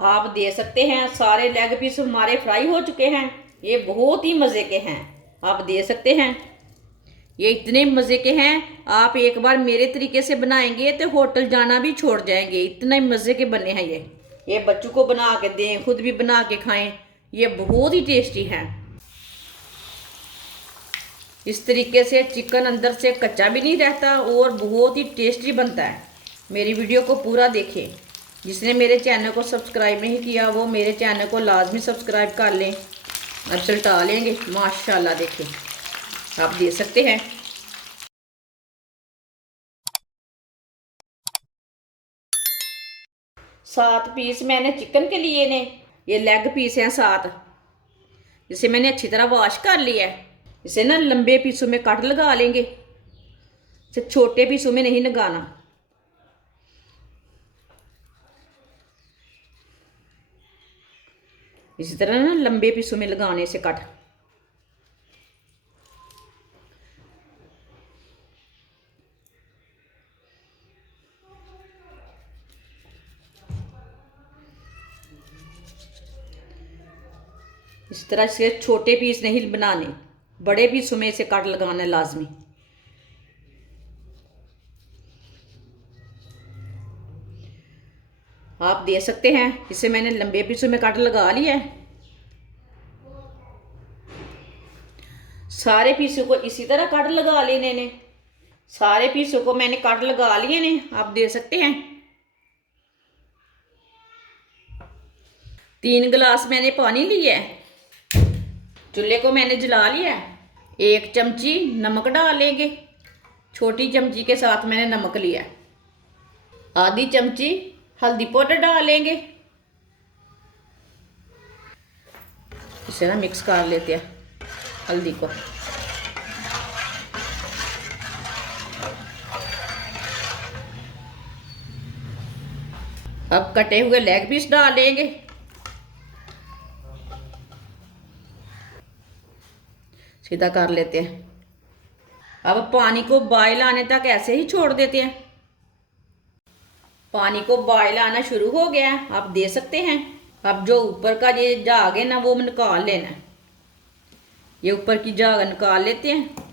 आप दे सकते हैं। सारे लेग पीस हमारे फ्राई हो चुके हैं। ये बहुत ही मज़े के हैं, आप दे सकते हैं। ये इतने मज़े के हैं, आप एक बार मेरे तरीके से बनाएंगे तो होटल जाना भी छोड़ जाएंगे, इतने मज़े के बने हैं ये बच्चों को बना के दें, खुद भी बना के खाएं, ये बहुत ही टेस्टी हैं। इस तरीके से चिकन अंदर से कच्चा भी नहीं रहता और बहुत ही टेस्टी बनता है। मेरी वीडियो को पूरा देखें। जिसने मेरे चैनल को सब्सक्राइब नहीं किया वो मेरे चैनल को लाजमी सब्सक्राइब कर लें और चलटा लेंगे। माशाल्लाह देखें, आप दे सकते हैं। 7 पीस मैंने चिकन के लिए ने, ये लेग पीस हैं 7। इसे मैंने अच्छी तरह वॉश कर लिया है। इसे ना लंबे पीसों में कट लगा लेंगे, इसे छोटे पीसों में नहीं लगाना। इसी तरह ना लंबे पीसों में लगाने से कट। इस तरह से छोटे पीस नहीं बनाने, बड़े पीसों में इसे कट लगाना है लाजमी। आप दे सकते हैं। इसे मैंने लंबे पीसों में कट लगा लिया है। सारे पीसों को इसी तरह कट लगा लेने ने। सारे पीसों को मैंने कट लगा लिए ने, आप दे सकते हैं। 3 गिलास मैंने पानी लिया है। चूल्हे को मैंने जला लिया है। 1 चमची नमक डालेंगे, छोटी चमची के साथ मैंने नमक लिया। आधी चमची हल्दी पाउडर डालेंगे। इसे ना मिक्स कर लेते हैं हल्दी को। अब कटे हुए लेग पीस डालेंगे। सीधा कर लेते हैं। अब पानी को बॉयल आने तक ऐसे ही छोड़ देते हैं। पानी को बॉयल आना शुरू हो गया, आप दे सकते हैं। अब जो ऊपर का ये झाग है ना वो निकाल लेना है। ये ऊपर की झाग निकाल लेते हैं।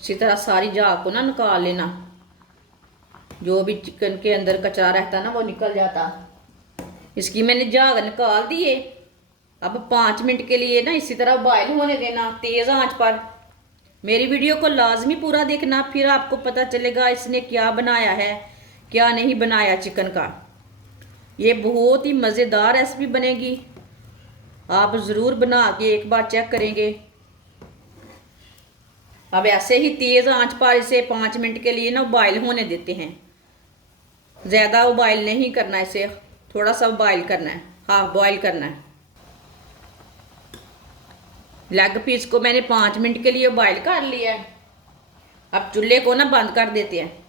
इसी तरह सारी झाग को ना निकाल लेना। जो भी चिकन के अंदर कचरा रहता ना वो निकल जाता। इसकी मैंने झाग निकाल दी है। अब 5 मिनट के लिए ना इसी तरह बॉयल होने देना तेज़ आंच पर। मेरी वीडियो को लाजमी पूरा देखना, फिर आपको पता चलेगा इसने क्या बनाया है क्या नहीं बनाया चिकन का। ये बहुत ही मज़ेदार रेसिपी बनेगी, आप ज़रूर बना के एक बार चेक करेंगे। अब ऐसे ही तेज़ आंच पर इसे 5 मिनट के लिए ना बॉयल होने देते हैं। ज़्यादा बॉयल नहीं करना, इसे थोड़ा सा बॉयल करना है, हाफ बॉयल करना है। लेग पीस को मैंने 5 मिनट के लिए बॉयल कर लिया है। अब चूल्हे को ना बंद कर देते हैं।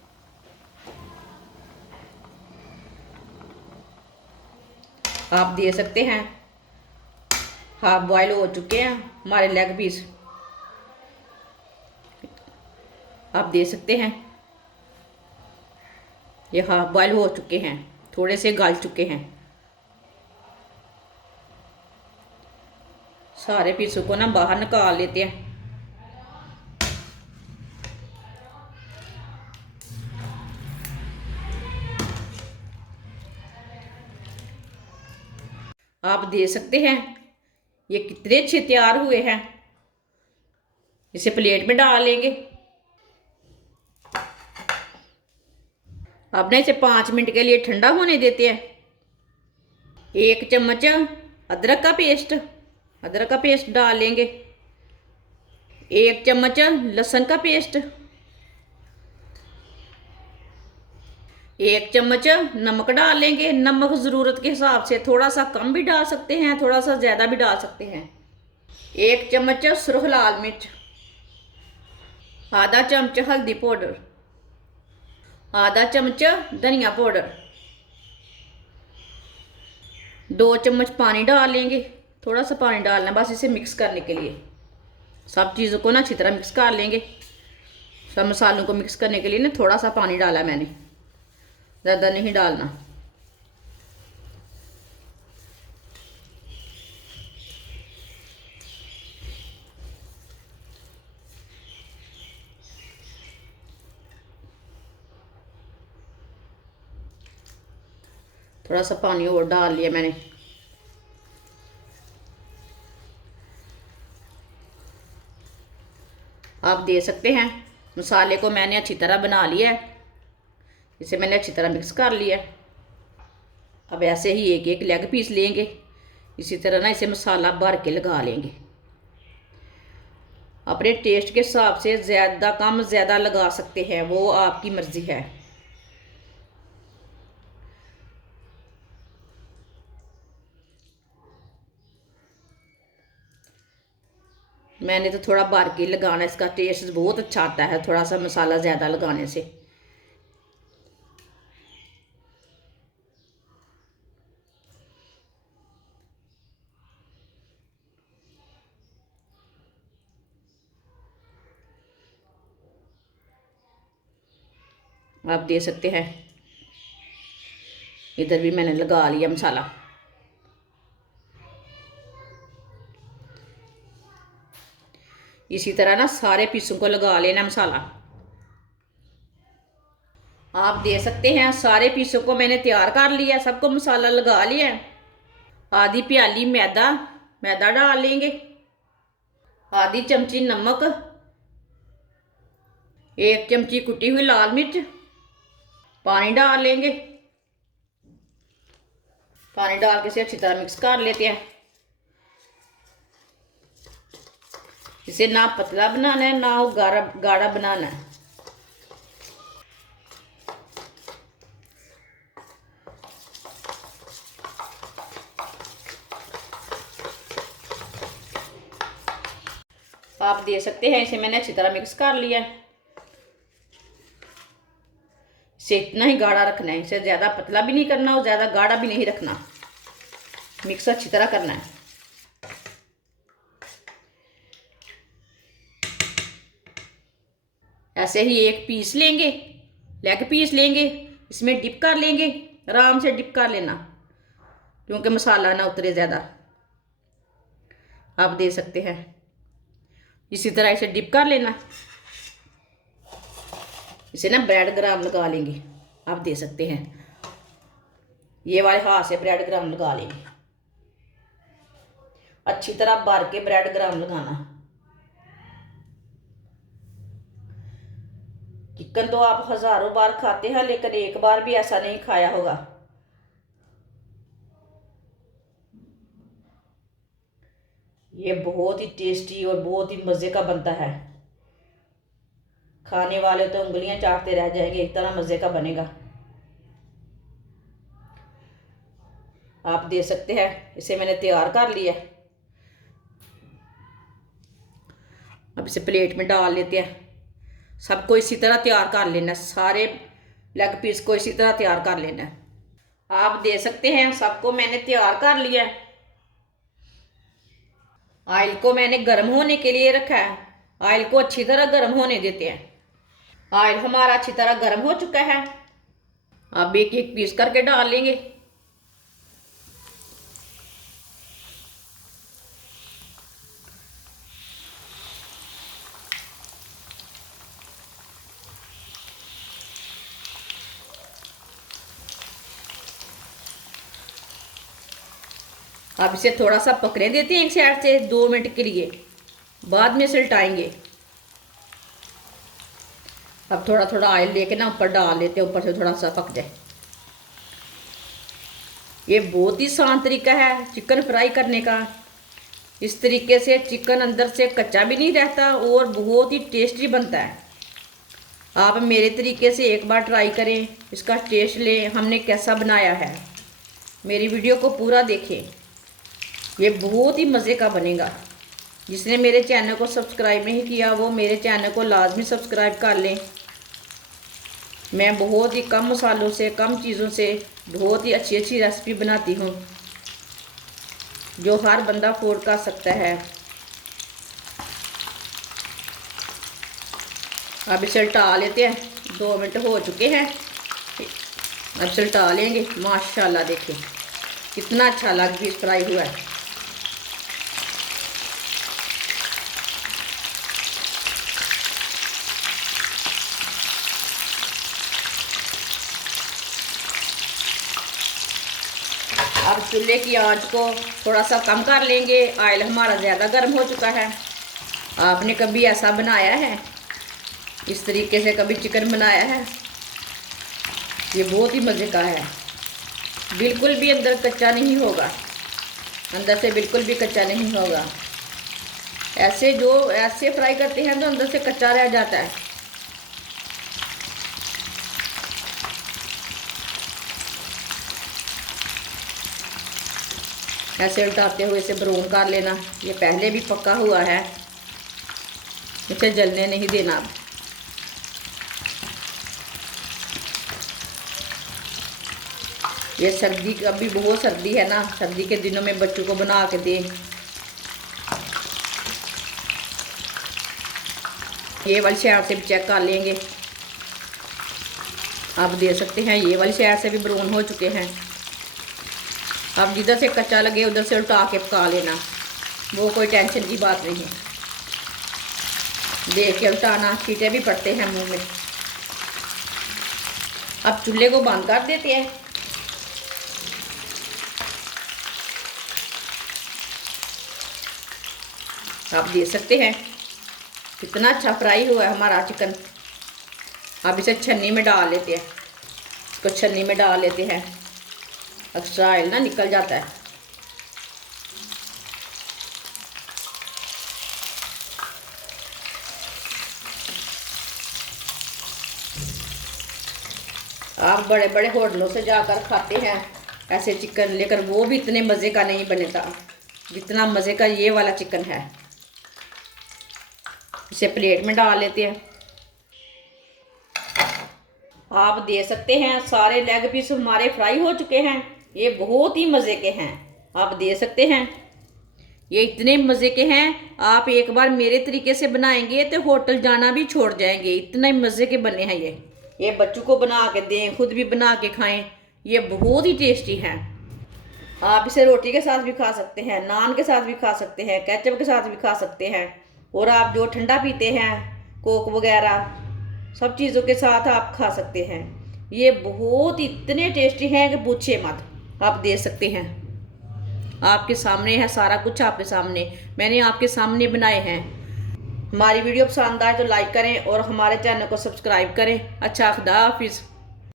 आप दे सकते हैं। हाफ बॉयल हो चुके हैं हमारे लेग पीस, आप दे सकते हैं। ये हाफ बॉयल हो चुके हैं, थोड़े से गल चुके हैं। सारे पीसों को ना बाहर निकाल लेते हैं। आप दे सकते हैं। ये कितने अच्छे तैयार हुए हैं। इसे प्लेट में डाल लेंगे। अब ना इसे 5 मिनट के लिए ठंडा होने देते हैं। 1 चम्मच अदरक का पेस्ट डाल लेंगे। 1 चम्मच लहसुन का पेस्ट। 1 चम्मच नमक डाल लेंगे। नमक ज़रूरत के हिसाब से, थोड़ा सा कम भी डाल सकते हैं, थोड़ा सा ज़्यादा भी डाल सकते हैं। 1 चम्मच सुरख लाल मिर्च। आधा चम्मच हल्दी पाउडर। आधा चम्मच धनिया पाउडर। 2 चम्मच पानी डाल लेंगे, थोड़ा सा पानी डालना बस इसे मिक्स करने के लिए। सब चीज़ों को ना अच्छी तरह मिक्स कर लेंगे। सब मसालों को मिक्स करने के लिए ना थोड़ा सा पानी डाला मैंने, ज़्यादा नहीं डालना। थोड़ा सा पानी और डाल लिया मैंने। आप दे सकते हैं। मसाले को मैंने अच्छी तरह बना लिया है, इसे मैंने अच्छी तरह मिक्स कर लिया है। अब ऐसे ही एक एक लेग पीस लेंगे, इसी तरह ना इसे मसाला भर के लगा लेंगे। अपने टेस्ट के हिसाब से ज़्यादा कम ज़्यादा लगा सकते हैं, वो आपकी मर्ज़ी है। मैंने तो थोड़ा भर के लगाना, इसका टेस्ट बहुत अच्छा आता है थोड़ा सा मसाला ज़्यादा लगाने से। आप दे सकते हैं। इधर भी मैंने लगा लिया मसाला। इसी तरह ना सारे पीसों को लगा लेना मसाला। आप दे सकते हैं। सारे पीसों को मैंने तैयार कर लिया, सबको मसाला लगा लिया। आधी प्याली मैदा मैदा डाल लेंगे, आधी चमची नमक, 1 चमची कुटी हुई लाल मिर्च, पानी डाल लेंगे। पानी डाल के इसे अच्छी तरह मिक्स कर लेते हैं। इसे ना पतला बनाना है ना गाढ़ा गाढ़ा बनाना है। आप दे सकते हैं। इसे मैंने अच्छी तरह मिक्स कर लिया है। इसे इतना ही गाढ़ा रखना है, इसे ज़्यादा पतला भी नहीं करना और ज़्यादा गाढ़ा भी नहीं रखना। मिक्स अच्छी तरह करना है। ऐसे ही एक पीस लेंगे, लेग पीस लेंगे, इसमें डिप कर लेंगे। आराम से डिप कर लेना क्योंकि मसाला ना उतरे ज़्यादा। आप दे सकते हैं। इसी तरह इसे डिप कर लेना। इसे ना ब्रेड ग्राम लगा लेंगे। आप दे सकते हैं। ये वाले हाथ से ब्रेड ग्राम लगा लेंगे। अच्छी तरह भर के ब्रेड ग्राम लगाना। चिकन तो आप हजारों बार खाते हैं, लेकिन एक बार भी ऐसा नहीं खाया होगा। ये बहुत ही टेस्टी और बहुत ही मज़े का बनता है। खाने वाले तो उंगलियां चाटते रह जाएंगे, इतना मज़े का बनेगा। आप दे सकते हैं। इसे मैंने तैयार कर लिया। अब इसे प्लेट में डाल लेते हैं। सबको इसी तरह तैयार कर लेना, सारे लेग पीस को इसी तरह तैयार कर लेना है। आप दे सकते हैं। सबको मैंने तैयार कर लिया है। ऑयल को मैंने गर्म होने के लिए रखा है। ऑयल को अच्छी तरह गर्म होने देते हैं। ऑयल हमारा अच्छी तरह गर्म हो चुका है। अब एक एक पीस करके डाल लेंगे। अब इसे थोड़ा सा पकने देते हैं एक साइड से 2 मिनट के लिए, बाद में इसे उल्टाएंगे। अब थोड़ा थोड़ा ऑयल लेके ना ऊपर डाल लेते हैं, ऊपर से थोड़ा सा पक जाए। ये बहुत ही आसान तरीका है चिकन फ्राई करने का। इस तरीके से चिकन अंदर से कच्चा भी नहीं रहता और बहुत ही टेस्टी बनता है। आप मेरे तरीके से एक बार ट्राई करें, इसका टेस्ट लें हमने कैसा बनाया है। मेरी वीडियो को पूरा देखें, ये बहुत ही मज़े का बनेगा। जिसने मेरे चैनल को सब्सक्राइब नहीं किया वो मेरे चैनल को लाजमी सब्सक्राइब कर लें। मैं बहुत ही कम मसालों से कम चीज़ों से बहुत ही अच्छी अच्छी रेसिपी बनाती हूँ। जो हर बंदा अफोर्ड कर सकता है। अब इसे उल्टा लेते हैं। 2 मिनट हो चुके हैं, अब इसे उल्टा लेंगे। माशाल्लाह देखिए कितना अच्छा लग भी फ्राई हुआ है। अब चूल्हे की आंच को थोड़ा सा कम कर लेंगे। ऑयल हमारा ज़्यादा गर्म हो चुका है। आपने कभी ऐसा बनाया है, इस तरीके से कभी चिकन बनाया है? ये बहुत ही मज़े का है। बिल्कुल भी अंदर कच्चा नहीं होगा, अंदर से बिल्कुल भी कच्चा नहीं होगा। ऐसे फ्राई करते हैं तो अंदर से कच्चा रह जाता है। ऐसे उल्टाते हुए इसे ब्राउन कर लेना। ये पहले भी पका हुआ है, इसे जलने नहीं देना। ये सर्दी, अभी बहुत सर्दी है ना, सर्दी के दिनों में बच्चों को बना के दें। ये वाली साइड से भी चेक कर लेंगे। आप दे सकते हैं ये वाली साइड से भी ब्राउन हो चुके हैं। अब जिधर से कच्चा लगे उधर से उल्टा के पका लेना, वो कोई टेंशन की बात नहीं है। देख के उल्टाना, छींटे भी पड़ते हैं मुंह में। अब चूल्हे को बंद कर देते हैं। आप देख सकते हैं कितना अच्छा फ्राई हुआ है हमारा चिकन। अब इसे छन्नी में डाल लेते हैं। इसको छन्नी में डाल लेते हैं, एक्स्ट्रा ऑयल ना निकल जाता है। आप बड़े बड़े होटलों से जाकर खाते हैं ऐसे चिकन लेकर, वो भी इतने मज़े का नहीं बनेगा जितना मज़े का ये वाला चिकन है। इसे प्लेट में डाल लेते हैं। आप दे सकते हैं सारे लेग पीस हमारे फ्राई हो चुके हैं। ये बहुत ही मज़े के हैं, आप दे सकते हैं। ये इतने मज़े के हैं, आप एक बार मेरे तरीके से बनाएंगे तो होटल जाना भी छोड़ जाएंगे, इतने मज़े के बने हैं ये बच्चों को बना के दें, खुद भी बना के खाएं। ये बहुत ही टेस्टी हैं। आप इसे रोटी के साथ भी खा सकते हैं, नान के साथ भी खा सकते हैं, केचप के साथ भी खा सकते हैं। और आप जो ठंडा पीते हैं, कोक वगैरह, सब चीज़ों के साथ आप खा सकते हैं। ये बहुत इतने टेस्टी हैं कि पूछिए मत। आप दे सकते हैं, आपके सामने है सारा कुछ, आपके सामने मैंने आपके सामने बनाए हैं। हमारी वीडियो पसंद आए तो लाइक करें और हमारे चैनल को सब्सक्राइब करें। अच्छा, खुदा हाफिज़।